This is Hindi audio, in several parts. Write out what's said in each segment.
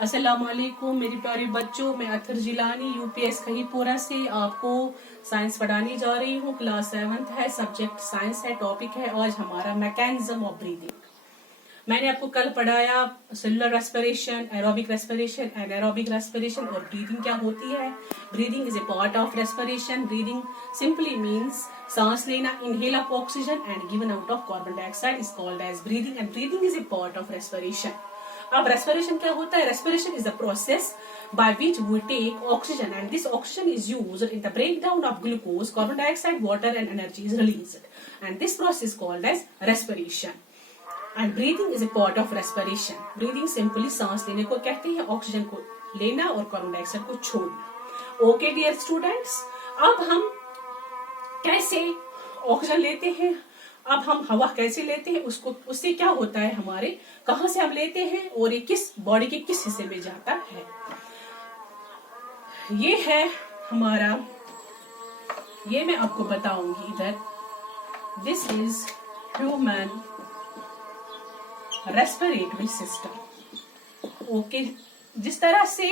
अस्सलाम वालेकुम मेरी प्यारे बच्चों, मैं अथर जिलानी यूपीएस कहीपुरा से आपको साइंस पढ़ाने जा रही हूँ। क्लास 7th है, सब्जेक्ट साइंस है, टॉपिक है आज हमारा मैकेनिज्म ऑफ ब्रीदिंग। मैंने आपको कल पढ़ाया cellular respiration, aerobic respiration, anaerobic respiration और ब्रीदिंग क्या होती है। Breathing is a part of respiration. Breathing simply means सांस लेना, inhale of oxygen and given out of carbon dioxide is called as breathing and breathing is a part of respiration. अब रेस्पिरेशन क्या होता है? Respiration is the process by which we take oxygen and this oxygen is used in the breakdown of glucose, carbon dioxide, water and energy is released, and this process is called as respiration. And breathing is a part of respiration. Breathing simply सांस लेने को कहते हैं, ऑक्सीजन को लेना और कार्बन डाइऑक्साइड को छोड़ना। ओके डियर स्टूडेंट्स, अब हम कैसे ऑक्सीजन लेते हैं, अब हम हवा कैसे लेते हैं, उससे क्या होता है, हमारे कहां से हम लेते हैं और ये किस बॉडी के किस हिस्से में जाता है। ये है हमारा, ये मैं आपको बताऊंगी इधर। This is human respiratory system. Okay, जिस तरह से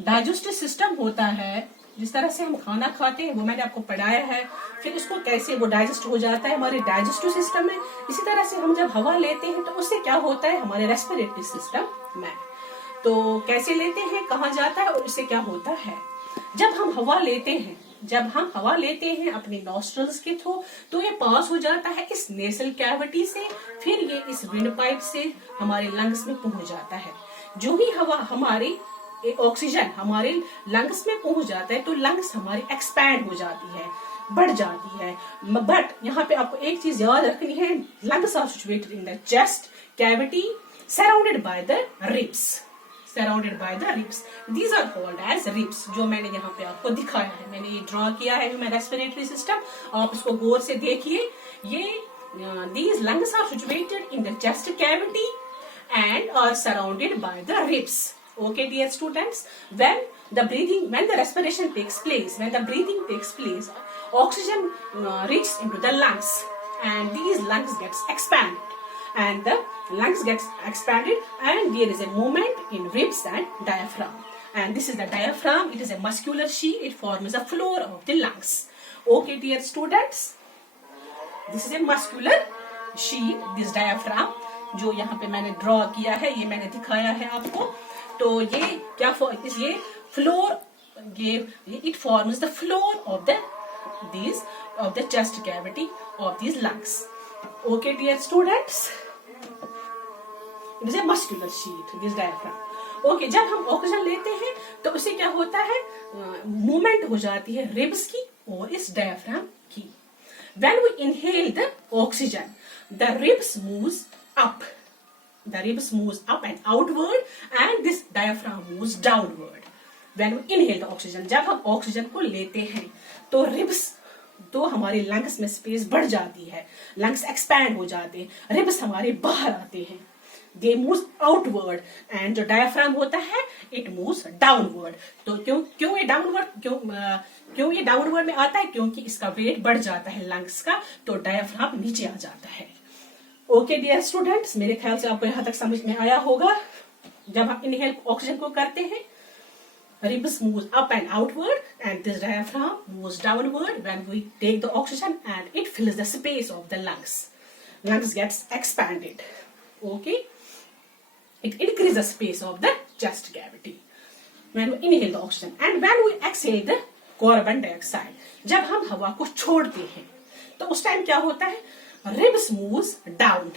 डाइजेस्टिव सिस्टम होता है, जिस तरह से हम खाना खाते हैं वो मैंने आपको पढ़ाया है, फिर उसको कैसे वो डाइजेस्ट हो जाता है हमारे डाइजेस्टिव सिस्टम में। इसी तरह से हम जब हवा लेते हैं तो उससे क्या होता है हमारे रेस्पिरेटरी सिस्टम में। तो कैसे लेते हैं, कहाँ जाता है और इससे क्या होता है। जब हम हवा लेते हैं अपने नॉस्ट्रल्स के थ्रू, तो ये पास हो जाता है इस नेसल कैविटी से, फिर ये इस विंड पाइप से हमारे लंग्स में पहुंच जाता है। जो ही हवा हमारी ऑक्सीजन हमारे लंग्स में पहुंच जाता है तो लंग्स हमारी एक्सपैंड हो जाती है, बढ़ जाती है। बट यहाँ पे आपको एक चीज याद रखनी है, lungs are situated in the chest cavity surrounded by the ribs. These are called as ribs. जो मैंने यहाँ पे आपको दिखाया है, मैंने ये ड्रॉ किया है ह्यूमन रेस्पिरेटरी सिस्टम, आप इसको गौर से देखिए। ये these lungs are situated in the chest cavity and are surrounded by the ribs. Okay, dear students, when the respiration takes place, when the breathing takes place, oxygen reaches into the lungs, and these lungs gets expanded, and the lungs gets expanded, and there is a movement in ribs and diaphragm, and this is the diaphragm. It is a muscular sheet. It forms the floor of the lungs. Okay, dear students, this is a muscular sheet, this diaphragm, जो यहाँ पे मैंने ड्रॉ किया है, ये मैंने दिखाया है आपको। तो ये क्या ये फ्लोर, ये it forms the floor of the chest cavity of these lungs. Okay dear students, it is a muscular sheet, this diaphragm. Okay, जब हम ऑक्सीजन लेते हैं तो उससे क्या होता है, मूवमेंट हो जाती है रिब्स की और इस डायफ्राम की। When we inhale the oxygen, the ribs moves up. The ribs moves up and outward, and this diaphragm moves downward. When we inhale the oxygen, जब हम ऑक्सीजन को लेते हैं तो रिब्स, तो हमारे लंग्स में स्पेस बढ़ जाती है, लंग्स एक्सपैंड हो जाते हैं, रिब्स हमारे बाहर आते हैं, they moves outward, and जो डायफ्राम होता है it moves downward. तो क्यों ये डाउनवर्ड में आता है, क्योंकि इसका वेट बढ़ जाता है लंग्स का, तो डायफ्राम नीचे आ जाता है। ओके डियर स्टूडेंट्स, मेरे ख्याल से आपको यहाँ तक समझ में आया होगा। जब हम इनहेल ऑक्सीजन को करते हैं, ribs moves up and outward, and this diaphragm moves downward when we take the oxygen, and it fills the space of the lungs. Lungs gets expanded. Okay, it increases the space of the chest cavity when we inhale the oxygen, and when we exhale the carbon dioxide. जब हम हवा को छोड़ते हैं तो उस टाइम क्या होता है, ribs moves down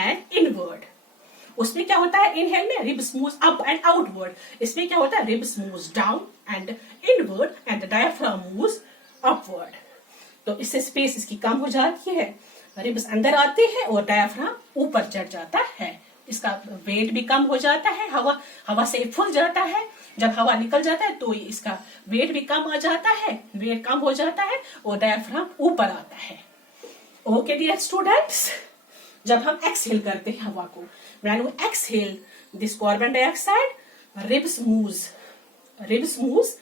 and inward. उसमें क्या होता है, इनहेल में ribs moves up and outward. इसमें क्या होता है, ribs moves down and inward, and the diaphragm moves upward. तो इससे स्पेस इसकी कम हो जाती है, रिब्स अंदर आते हैं और डायफ्राम ऊपर चढ़ जाता है, इसका वेट भी कम हो जाता है, हवा से फूल जाता है। जब हवा निकल जाता है तो इसका वेट भी कम आ जाता है, वेट कम हो जाता है और डायफ्राम ऊपर आता है। ओके डियर स्टूडेंट्स, जब हम एक्सहेल करते हैं हवा को, when we exhale this carbon dioxide, ribs moves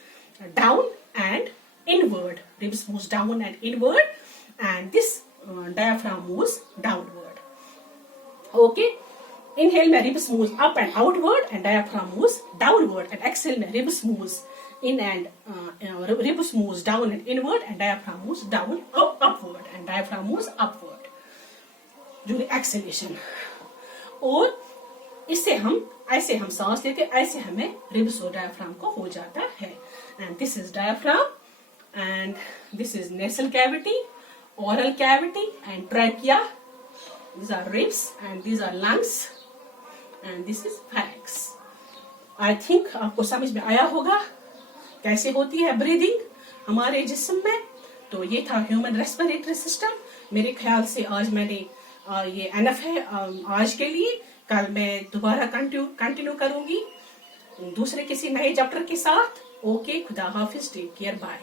down and inward. Ribs moves down and inward, and this diaphragm moves downward. Okay, Inhale में ribs moves up and outward and diaphragm moves downward, and exhale में ribs moves in and ribs moves down and inward and diaphragm moves down upward and diaphragm moves upward during exhalation. और इससे हम ऐसे हम सांस लेते, ऐसे हमें रिब्स और डायफ्राम को हो जाता है. And this is diaphragm and this is nasal cavity, oral cavity and trachea. These are ribs and these are lungs and this is pharynx. I think आपको समझ में आया होगा कैसे होती है ब्रीदिंग हमारे जिस्म में. तो ये था ह्यूमन रेस्पिरेटरी सिस्टम. मेरे ख्याल से आज मैंने ये एनफ है आज के लिए. कल मैं दोबारा कंटिन्यू करूंगी दूसरे किसी नए चैप्टर के साथ. ओके, खुदा हाफिज, टेक केयर, बाय.